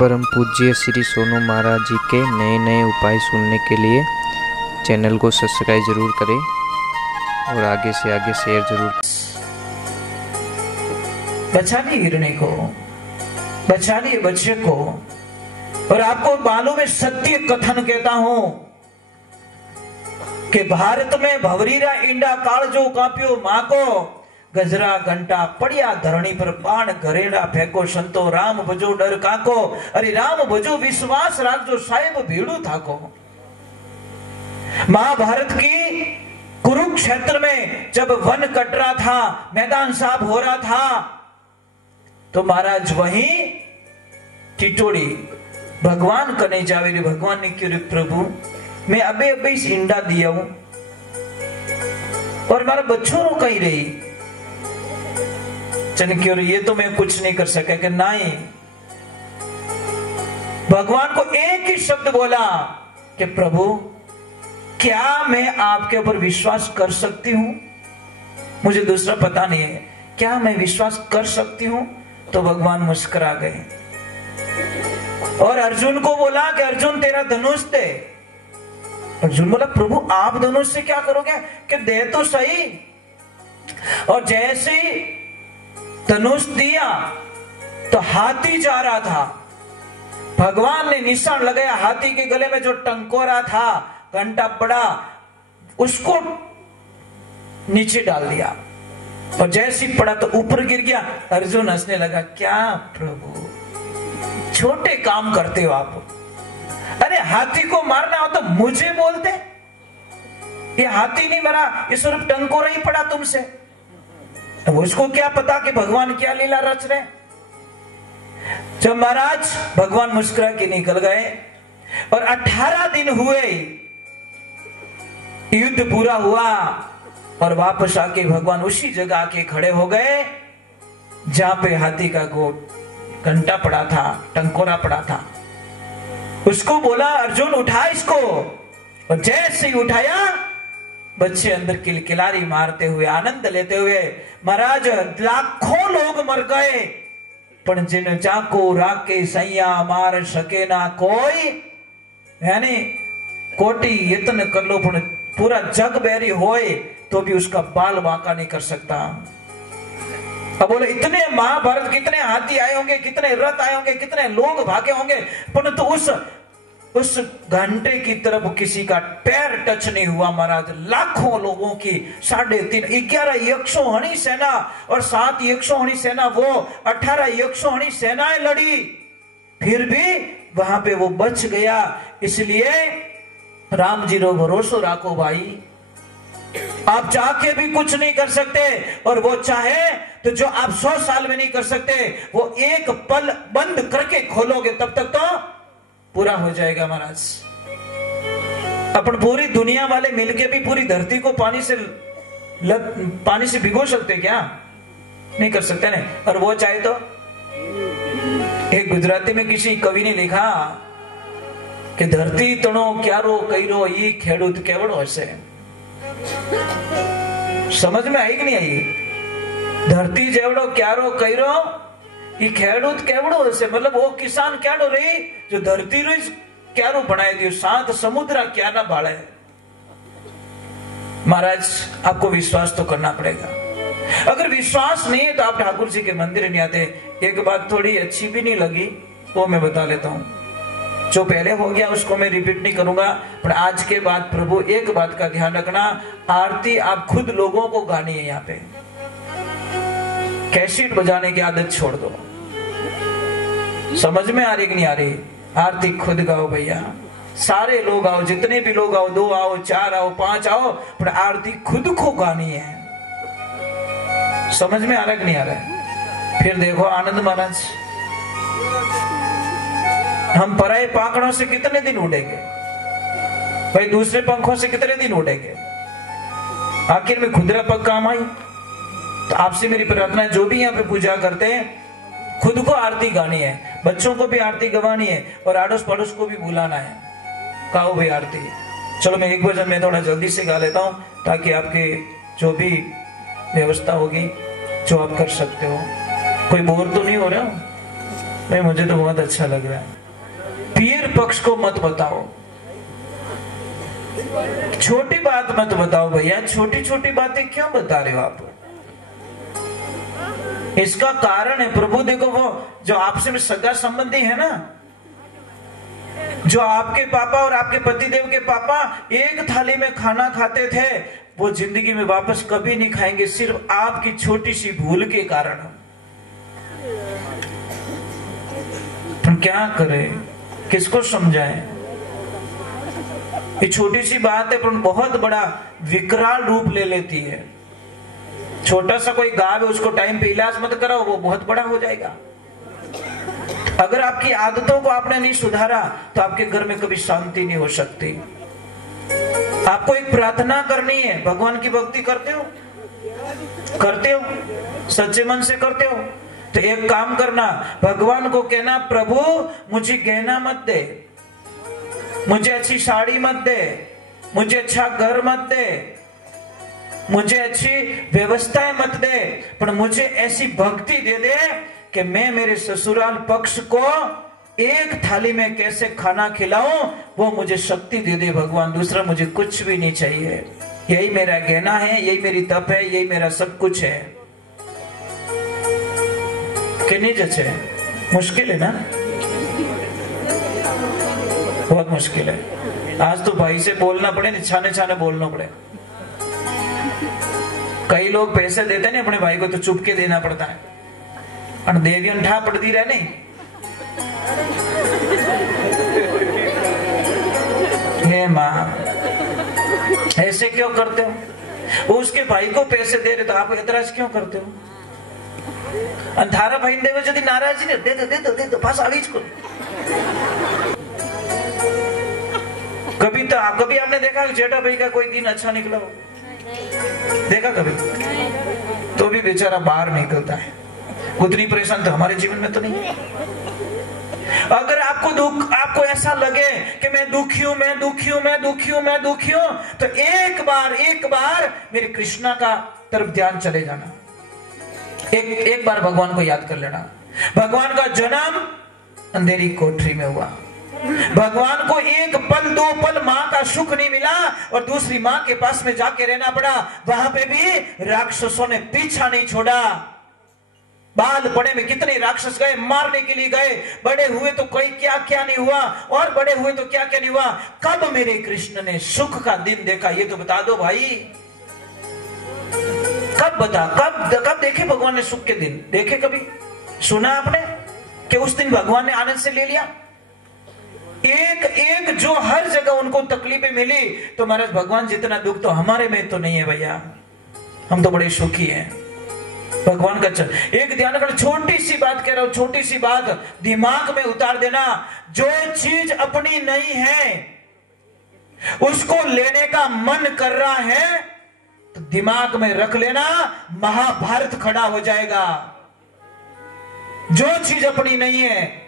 परम पूज्य श्री सोनू महाराज जी के नए नए उपाय सुनने के लिए चैनल को सब्सक्राइब जरूर करें और आगे से आगे शेयर जरूर। बचा लिए हिरणे को, बचा लिए बच्चे को। और आपको मालूम है, सत्य कथन कहता हूं कि भारत में भवरीरा ईंडा काल जो काप्यो मां को गजरा घंटा पड़िया धरणी पर बाण घरेड़ा फेंको संतो राम भजो डर काको। अरे राम भजो विश्वास राखजो साहेब भीड़ू थाको। महाभारत की कुरुक्षेत्र में जब वन कट रहा था, मैदान साफ हो रहा था, तो महाराज वहीं टिटोड़ी भगवान कने जावे रे। भगवान ने क्यों प्रभु मैं अबे अबे इस इंडा दिया हूं और मारा बच्चों रो कही रही चन क्यों ये तो मैं कुछ नहीं कर सका कि नहीं। भगवान को एक ही शब्द बोला कि प्रभु क्या मैं आपके ऊपर विश्वास कर सकती हूं, मुझे दूसरा पता नहीं है, क्या मैं विश्वास कर सकती हूं। तो भगवान मुस्कुरा गए और अर्जुन को बोला कि अर्जुन तेरा धनुष दे। अर्जुन बोला प्रभु आप धनुष से क्या करोगे, कि दे तो सही। और जैसे ही धनुष दिया तो हाथी जा रहा था, भगवान ने निशान लगाया, हाथी के गले में जो टंकोरा था घंटा पड़ा उसको नीचे डाल दिया और जैसे ही पड़ा तो ऊपर गिर गया। अर्जुन हंसने लगा, क्या प्रभु छोटे काम करते हो आप, अरे हाथी को मारना हो तो मुझे बोलते, ये हाथी नहीं मरा, ये सिर्फ टंकोरा ही पड़ा तुमसे। तो उसको क्या पता कि भगवान क्या लीला रच रहे। जब महाराज भगवान मुस्कुरा के निकल गए और 18 दिन हुए, युद्ध पूरा हुआ और वापस आके भगवान उसी जगह आके खड़े हो गए जहां पे हाथी का गोट घंटा पड़ा था, टंकोरा पड़ा था। उसको बोला अर्जुन उठा इसको, और जैसे ही उठाया बच्चे अंदर किलकिलारी मारते हुए आनंद लेते हुए, महाराज लाखों लोग मर गए पर जिन चाको राके सैया मार सके ना कोई। यानी कोटि यत्न कर लो पर पूरा जग बैरी होए तो भी उसका बाल बांका नहीं कर सकता। अब बोले इतने महाभारत कितने हाथी आए होंगे, कितने रथ आए होंगे, कितने लोग भागे होंगे, परंतु उस घंटे की तरफ किसी का पैर टच नहीं हुआ महाराज। लाखों लोगों की 3.5 11 यक्षोहणी सेना और 7 यक्षोहणी सेना, वो 18 यक्षोहणी सेनाएं लड़ी, फिर भी वहां पे वो बच गया। इसलिए राम जी रो भरोसा राखो भाई, आप चाह के भी कुछ नहीं कर सकते और वो चाहे तो जो आप 100 साल में नहीं कर सकते वो एक पल बंद करके खोलोगे तब तक तो पूरा हो जाएगा महाराज। अपन पूरी दुनिया वाले मिलके भी पूरी धरती को पानी से भिगो सकते क्या? नहीं कर सकते ना। और वो चाहे तो, एक गुजराती में किसी कवि ने लिखा कि धरती तणो क्यारो कईरो ई खेडूत केवड़ो हसे। समझ में आई कि नहीं आई? धरती जेवड़ो क्यारो कईरो ई खेडूत केवड़ो हसे, मतलब वो किसान क्याडो रही जो धरती रो क्यारो बनाए दियो, 7 समुद्र क्या ना बाड़े। महाराज आपको विश्वास तो करना पड़ेगा। अगर विश्वास नहीं है तो आप ठाकुर जी के मंदिर नहीं आते। एक बात थोड़ी अच्छी भी नहीं लगी वो मैं बता लेता हूं, जो पहले हो गया उसको मैं रिपीट नहीं करूंगा, पर आज के बाद प्रभु एक बात का ध्यान रखना, आरती आप खुद लोगों को गानी है। यहाँ पे कैसेट बजाने की आदत छोड़ दो। समझ में आ रही कि नहीं आ रही? आरती खुद गाओ भैया, सारे लोग आओ, जितने भी लोग आओ, 2 आओ, 4 आओ, 5 आओ, पर आरती खुद को गानी है। समझ में आ रहा कि नहीं आ रहा है? फिर देखो आनंद महाराज, हम पराए पाखड़ों से कितने दिन उड़ेंगे भाई, दूसरे पंखों से कितने दिन उड़ेंगे? आखिर में खुदरा पग काम आई। तो आपसे मेरी प्रार्थना है, जो भी यहाँ पे पूजा करते हैं खुद को आरती गानी है, बच्चों को भी आरती गवानी है और आड़ोस पड़ोस को भी बुलाना है। गाओ भाई आरती। चलो मैं एक भजन में थोड़ा जल्दी से गा लेता हूँ ताकि आपकी जो भी व्यवस्था होगी जो आप कर सकते हो, कोई बोर तो नहीं हो रहा? भाई मुझे तो बहुत अच्छा लग रहा है। पीर पक्ष को मत बताओ, छोटी बात मत बताओ भैया, छोटी छोटी बातें क्यों बता रहे हो आप? इसका कारण है प्रभु, देखो वो जो आपसे में सगा संबंधी है ना, जो आपके पापा और आपके पतिदेव के पापा एक थाली में खाना खाते थे, वो जिंदगी में वापस कभी नहीं खाएंगे, सिर्फ आपकी छोटी सी भूल के कारण। तो क्या करें, किसको समझाएं? ये छोटी सी बात है पर बहुत बड़ा विकराल रूप ले लेती है। छोटा सा कोई गाय है, उसको टाइम पे इलाज मत कराओ, वो बहुत बड़ा हो जाएगा। अगर आपकी आदतों को आपने नहीं सुधारा तो आपके घर में कभी शांति नहीं हो सकती। आपको एक प्रार्थना करनी है, भगवान की भक्ति करते हो? करते हो? सच्चे मन से करते हो? तो एक काम करना, भगवान को कहना, प्रभु मुझे गहना मत दे, मुझे अच्छी साड़ी मत दे, मुझे अच्छा घर मत दे, मुझे अच्छी व्यवस्थाएं मत दे, पर मुझे ऐसी भक्ति दे दे कि मैं मेरे ससुराल पक्ष को एक थाली में कैसे खाना खिलाऊं, वो मुझे शक्ति दे दे भगवान। दूसरा मुझे कुछ भी नहीं चाहिए, यही मेरा गहना है, यही मेरी तप है, यही मेरा सब कुछ है। कि नहीं जचे? मुश्किल है ना, बहुत मुश्किल है। आज तो भाई से बोलना पड़े, छाने छाने बोलना पड़े। कई लोग पैसे देते नहीं अपने भाई को, तो चुप के देना पड़ता है, और देवी उठा पड़ती रहे नहीं। हे माँ, ऐसे क्यों करते हो? वो उसके भाई को पैसे दे रहे तो आप ऐतराज क्यों करते हो? अंधारा भाई देवे यदि नाराज नहीं, दे दो दे दो दे दो, बस आगे इसको। कभी आपने देखा जेठा भाई का कोई दिन अच्छा निकला हो? देखा कभी? तो भी बेचारा बाहर निकलता है। उतनी परेशान तो हमारे जीवन में तो नहीं है। अगर आपको ऐसा लगे कि मैं दुखी हूं, मैं दुखी हूं, मैं दुखी हूं, मैं दुखी हूं, तो एक बार मेरे कृष्णा का तरफ ध्यान चले जाना। एक बार भगवान को याद कर लेना। भगवान का जन्म अंधेरी कोठरी में हुआ। भगवान को एक पल दो पल मां का सुख नहीं मिला और दूसरी मां के पास में जाके रहना पड़ा। वहां पे भी राक्षसों ने पीछा नहीं छोड़ा। बाल पड़े में कितने राक्षस गए, मारने के लिए गए। बड़े हुए तो कोई क्या क्या नहीं हुआ, और बड़े हुए तो क्या क्या नहीं हुआ। कब मेरे कृष्ण ने सुख का दिन देखा, ये तो बता दो भाई। कब देखे भगवान ने सुख के दिन? देखे कभी? सुना आपने कि उस दिन भगवान ने आनंद से ले लिया? एक जो हर जगह उनको तकलीफें मिली, तो महाराज भगवान जितना दुख तो हमारे में तो नहीं है भैया, हम तो बड़े सुखी हैं। भगवान का एक ध्यान कर, छोटी सी बात कह रहा हूं, छोटी सी बात दिमाग में उतार देना। जो चीज अपनी नहीं है उसको लेने का मन कर रहा है तो दिमाग में रख लेना, महाभारत खड़ा हो जाएगा। जो चीज अपनी नहीं है